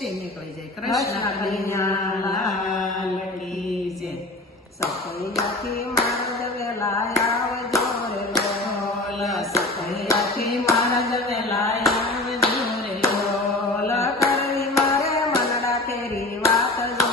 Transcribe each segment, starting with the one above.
નીકળી જાય. કૃષ્ણ કનૈયા લાલ કી જય. સખૈયાથી મારદ વેલા આવજો રે લોલ. સખૈયાથી મારદ વેલા આવજો રે લોલ. કરવી મારે મનડા કેરી વાત જો.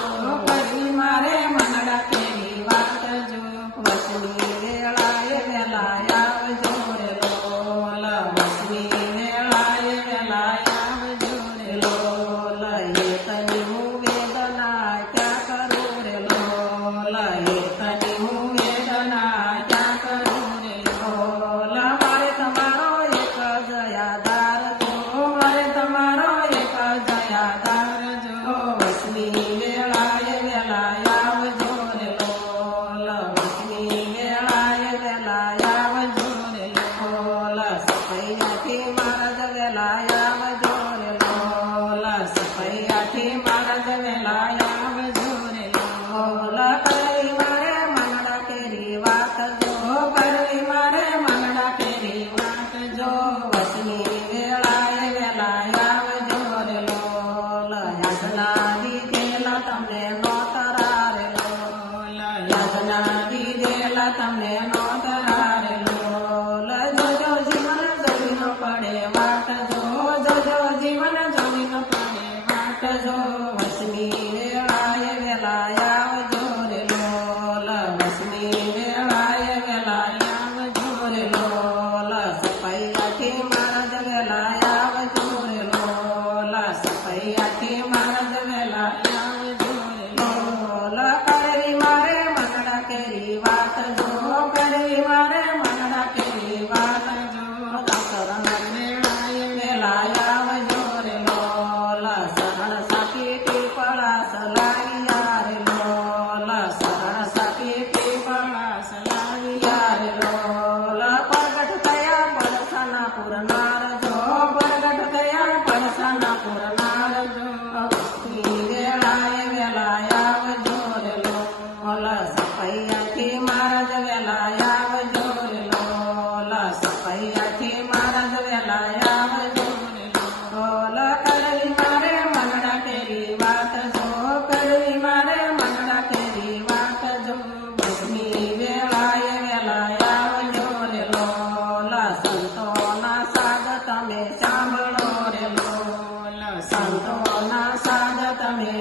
કરવી મારે મનડા કેરી વાત જો. વસની વેળાએ વેલા આવજો રે લોલ. વસની વેળાએ વેલા આવજો રે લોલ. હેતની હું વેદના ક્યાં કરું રે લોલ. હેતની હું વેદના ક્યાં કરું રે લોલ. મારે તમારો એક જયાદાર જો. મારે તમારો એક જયાદાર જો. વસની વેળાએ વેલા આવજો રે લોલ. વસની વેળાએ વેલા આવજો રે લોલ. સખૈયાથી મારદ વેલા આવજો રે લોલ. સખૈયાથી મારદ વેલા આવજો રે લોલ. કરવી મારે મનડા કેરી વાત જો. કરવી મારે મનડા કેરી વાત જો. વસની વેળાએ વેલા આવજો રે લોલ. યાચના દીધેલા તમને નોતરા રે લોલ. યાચના દીધેલા તમને નોતરા રે લોલ. જોજો જીવન જોઈ ન પડે વાટ જો. જોજો જીવન જોઈ ન પડે વાટ જો. વસની વેળાએ વેલા આવજો રે લોલ. વસની વેળાએ વેલા આવજો રે લોલ. સખૈયાથી મારદ વેલા આવજો રે લોલ. સખૈયાથી મારદ વેલા આવજો રે લોલ. કરવી મારે મનડા કેરી વાત જો. કરવી મારે મનડા કેરી વાત જો. શરણ વેળાએ વેલા આવજો રે લોલ. શરણ સાપી પીપળા સલાવિયા રે લોલ. શરણ સાપી પીપળા સલાવિયા રે લોલ. પ્રગટ થયા પડસાના પુરનાર જો. પ્રગટ થયા પડસાના પુરનાર જો. વસની વેળાએ વેલા આવજો રે લોલ. સખૈયાથી મારદ વેલા આવજો રે લોલ. સખૈયાથી મારદ વેલા આવજો રે લોલ. કરવી મારે મનડા કેરી વાત જો. કરવી મારે મનડા કેરી વાત જો. વસની વેળાએ વેલા આવજો રે લોલ. સંતોના સાદ તમે સાંભળો રે લોલ. સંતોના સાદ તમે